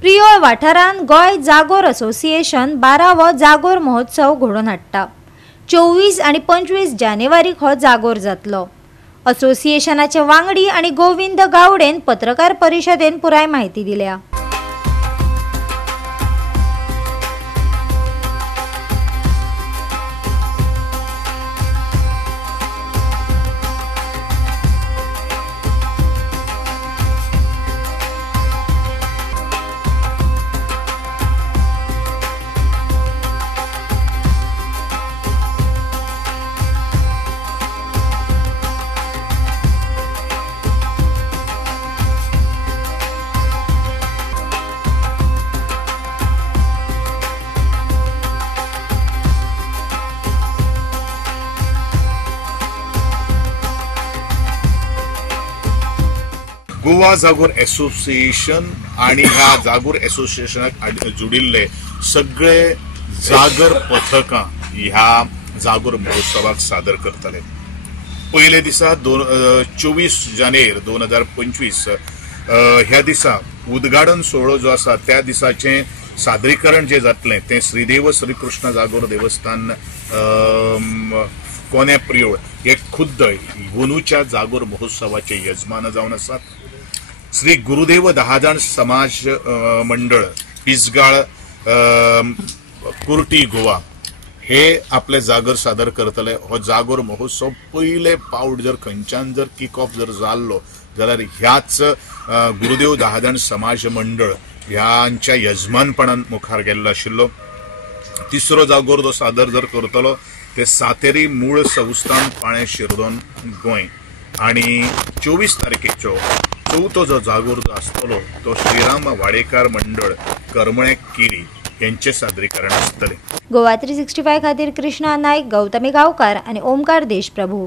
प्रियोळ वाठारांत गोंय जागोर असोसिएशन 12वो जागोर महोत्सव घडोवन हाडटा। 24 आनी 25 जानेवारीक हो जागोर जातलो। असोसिएशनाचे वांगडी आनी गोविंद गावडेन पत्रकार परिशदेन पुराय माहिती दिल्या। गोवा जागोर असोसिएशन आणि ह्या जागोर असोसिएशनाक जोडिल्ले सगळे जागर पथकां ह्या जागोर महोत्सवाक सादर करतले। पयले दिसा 24 जानेर 2025 ह्या दिसा उद्घाटन सोहळो जो आसा त्या दिसाचे सादरीकरण जे जातले ते श्रीदेव श्रीकृष्ण जागोर देवस्थान कोण्या प्रियोळ हे खुद्द गोनूच्या जागोर महोत्सवाचे यजमान जावन आसात। श्री गुरुदेव दहाजण समाज मंडळ पिसगाळ कुर्टी गोवा हे आपले जागर सादर करतले। हो जागोर महोत्सव पहिले पावट जर खंयच्यान जर किक ऑफ जर जाल्लो जाल्यार ह्याच गुरुदेव दहाजण समाज मंडळ ह्यांच्या यजमानपणान मुखार गेल्लो आशिल्लो। तिसरो जागोर जो सादर जर करतलो ते सातेरी मूळ संस्थान पाळे शिरदोन गोंय आणि 24 तारखेचो चौथो जो जागोर जो आसतलो तो श्रीराम वाडेकार मंडळ करमळे केरी यांचे सादरीकरण आसतले। गोवा 365 खातीर कृष्णा नायक, गौतमी गांवकार आणि ओमकार देशप्रभू।